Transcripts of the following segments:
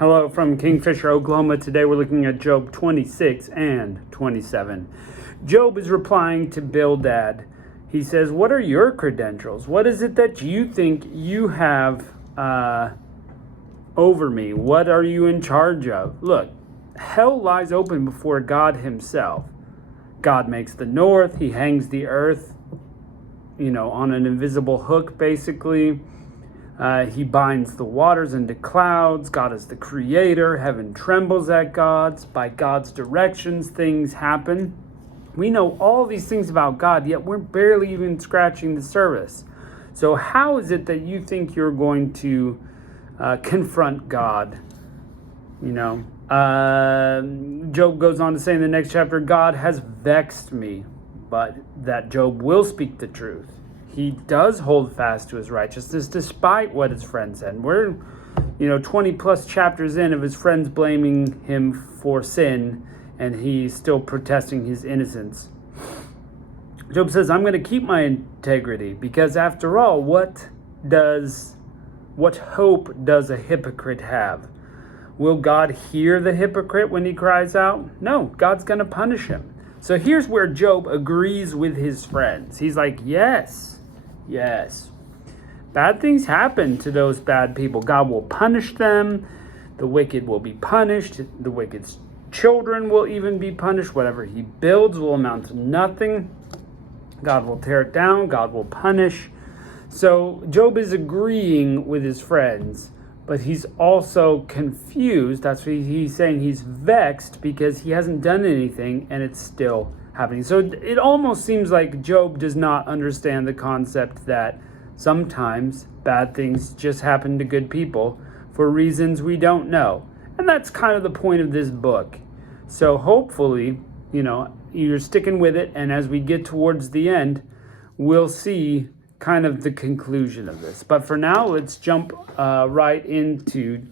Hello from Kingfisher, Oklahoma. Today we're looking at Job 26 and 27. Job is replying to Bildad. He says, what are your credentials? What is it that you think you have over me? What are you in charge of? Look, hell lies open before God himself. God makes the north. He hangs the earth, on an invisible hook, basically. He binds the waters into clouds. God is the creator. Heaven trembles at God's. By God's directions, things happen. We know all these things about God, yet we're barely even scratching the surface. So how is it that you think you're going to confront God? Job goes on to say in the next chapter, God has vexed me, but that Job will speak the truth. He does hold fast to his righteousness despite what his friends said. We're, 20 plus chapters in of his friends blaming him for sin, and he's still protesting his innocence. Job says, I'm going to keep my integrity because after all, what hope does a hypocrite have? Will God hear the hypocrite when he cries out? No, God's going to punish him. So here's where Job agrees with his friends. He's like, yes. Bad things happen to those bad people. God will punish them. The wicked will be punished. The wicked's children will even be punished. Whatever he builds will amount to nothing. God will tear it down. God will punish. So Job is agreeing with his friends, but he's also confused. That's what he's saying. He's vexed because he hasn't done anything and it's still happening. So it almost seems like Job does not understand the concept that sometimes bad things just happen to good people for reasons we don't know. And that's kind of the point of this book. So hopefully, you're sticking with it. And as we get towards the end, we'll see kind of the conclusion of this. But for now, let's jump right into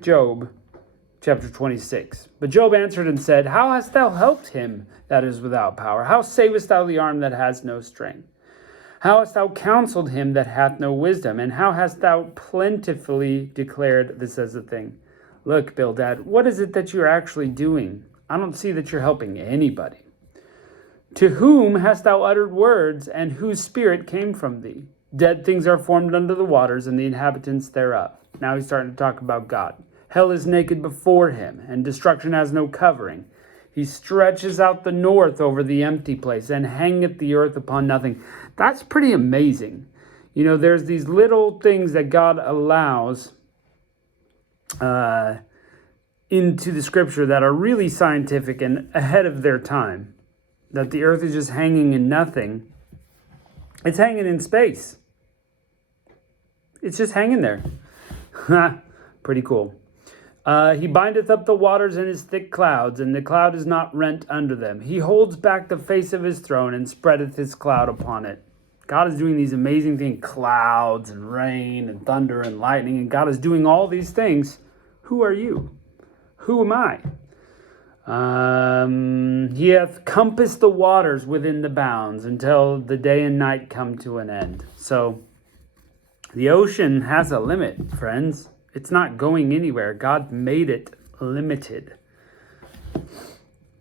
Job chapter 26. But Job answered and said, how hast thou helped him that is without power? How savest thou the arm that has no strength? How hast thou counseled him that hath no wisdom? And how hast thou plentifully declared this as a thing? Look, Bildad, what is it that you're actually doing? I don't see that you're helping anybody. To whom hast thou uttered words, and whose spirit came from thee? Dead things are formed under the waters, and the inhabitants thereof. Now he's starting to talk about God. Hell is naked before him, and destruction has no covering. He stretches out the north over the empty place, and hangeth the earth upon nothing. That's pretty amazing. There's these little things that God allows into the scripture that are really scientific and ahead of their time. That the earth is just hanging in nothing. It's hanging in space. It's just hanging there. Pretty cool. He bindeth up the waters in his thick clouds, and the cloud is not rent under them. He holds back the face of his throne, and spreadeth his cloud upon it. God is doing these amazing things, clouds and rain and thunder and lightning, and God is doing all these things. Who are you? Who am I? He hath compassed the waters within the bounds until the day and night come to an end. So the ocean has a limit, friends. It's not going anywhere. God made it limited.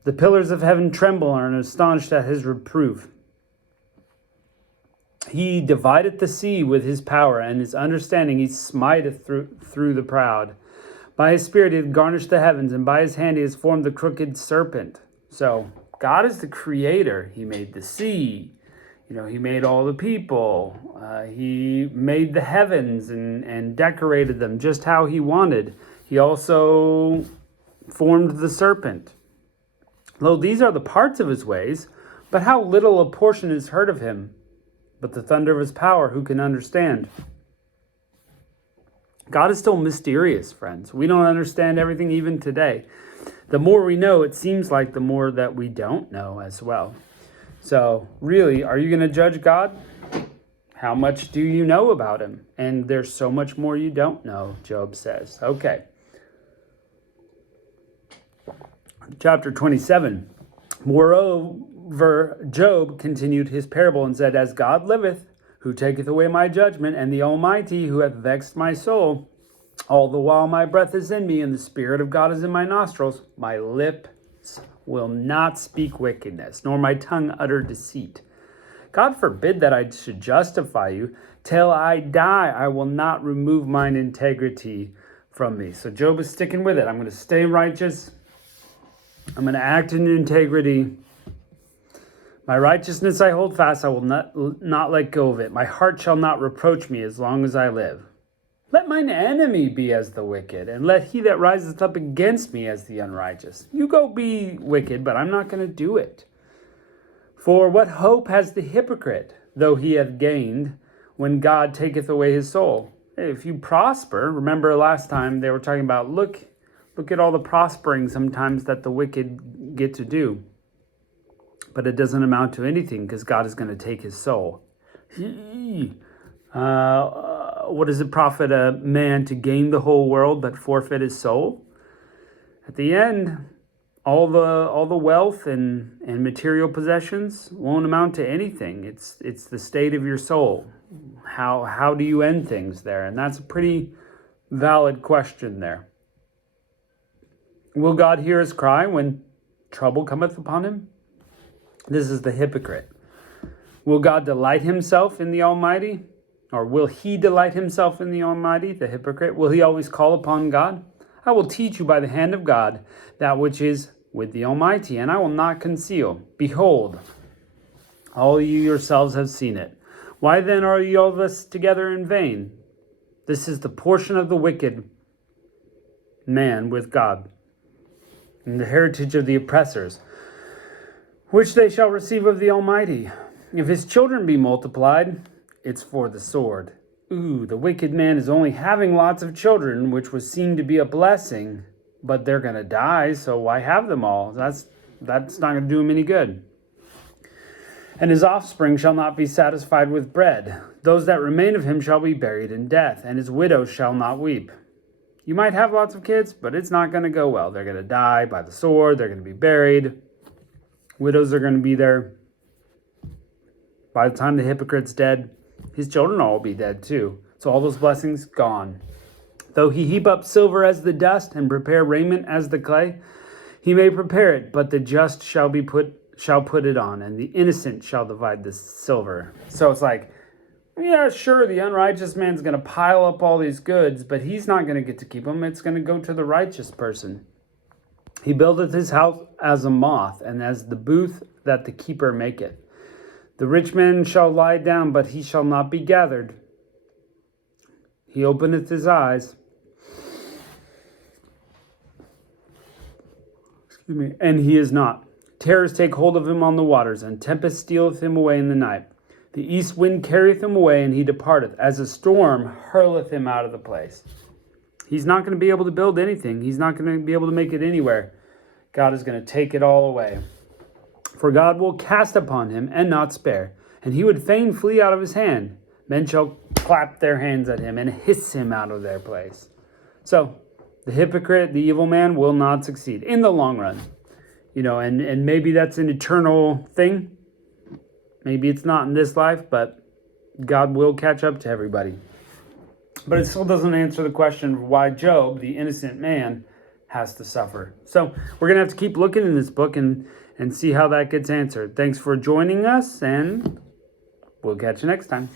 The pillars of heaven tremble and are astonished at his reproof. He divideth the sea with his power, and his understanding he smiteth through the proud. By his spirit he hath garnished the heavens, and by his hand he has formed the crooked serpent. So God is the creator. He made the sea. He made all the people. He made the heavens and decorated them just how he wanted. He also formed the serpent. Lo, these are the parts of his ways, but how little a portion is heard of him. But the thunder of his power, who can understand? God is still mysterious, friends. We don't understand everything even today. The more we know, it seems like the more that we don't know as well. So really, are you going to judge God? How much do you know about him? And there's so much more you don't know, Job says. Okay. Chapter 27. Moreover, Job continued his parable and said, as God liveth, who taketh away my judgment, and the Almighty, who hath vexed my soul, All the while my breath is in me and the Spirit of God is in my nostrils, my lips will not speak wickedness, nor my tongue utter deceit. God forbid that I should justify you. Till I die, I will not remove mine integrity from me. So Job is sticking with it. I'm going to stay righteous. I'm going to act in integrity. My righteousness I hold fast. I will not let go of it. My heart shall not reproach me as long as I live. Let mine enemy be as the wicked, and let he that riseth up against me as the unrighteous. You go be wicked, but I'm not going to do it. For what hope has the hypocrite, though he hath gained, when God taketh away his soul? If you prosper, remember last time they were talking about, look at all the prospering sometimes that the wicked get to do. But it doesn't amount to anything because God is going to take his soul. What does it profit a man to gain the whole world but forfeit his soul? At the end, all the wealth and material possessions won't amount to anything. It's the state of your soul. How do you end things there? And that's a pretty valid question there. Will God hear his cry when trouble cometh upon him? This is the hypocrite. Will God delight himself in the Almighty? Or will he delight himself in the Almighty, the hypocrite? Will he always call upon God? I will teach you by the hand of God that which is with the Almighty, and I will not conceal. Behold, all you yourselves have seen it. Why then are ye all thus together in vain? This is the portion of the wicked man with God, and the heritage of the oppressors, which they shall receive of the Almighty. If his children be multiplied, it's for the sword. The wicked man is only having lots of children, which was seen to be a blessing, but they're going to die, so why have them all? That's not going to do him any good. And his offspring shall not be satisfied with bread. Those that remain of him shall be buried in death, and his widow shall not weep. You might have lots of kids, but it's not going to go well. They're going to die by the sword. They're going to be buried. Widows are going to be there. By the time the hypocrite's dead, his children will all be dead too. So all those blessings, gone. Though he heap up silver as the dust and prepare raiment as the clay, he may prepare it, but the just shall put it on, and the innocent shall divide the silver. So it's like, yeah, sure, the unrighteous man's going to pile up all these goods, but he's not going to get to keep them. It's going to go to the righteous person. He buildeth his house as a moth, and as the booth that the keeper maketh. The rich man shall lie down, but he shall not be gathered. He openeth his eyes, and he is not. Terrors take hold of him on the waters, and tempest stealeth him away in the night. The east wind carrieth him away, and he departeth. As a storm hurleth him out of the place. He's not going to be able to build anything. He's not going to be able to make it anywhere. God is going to take it all away. For God will cast upon him and not spare, and he would fain flee out of his hand. Men shall clap their hands at him and hiss him out of their place. So the hypocrite, the evil man, will not succeed in the long run. And maybe that's an eternal thing. Maybe it's not in this life, but God will catch up to everybody. But it still doesn't answer the question of why Job, the innocent man, has to suffer. So we're going to have to keep looking in this book and see how that gets answered. Thanks for joining us, and we'll catch you next time.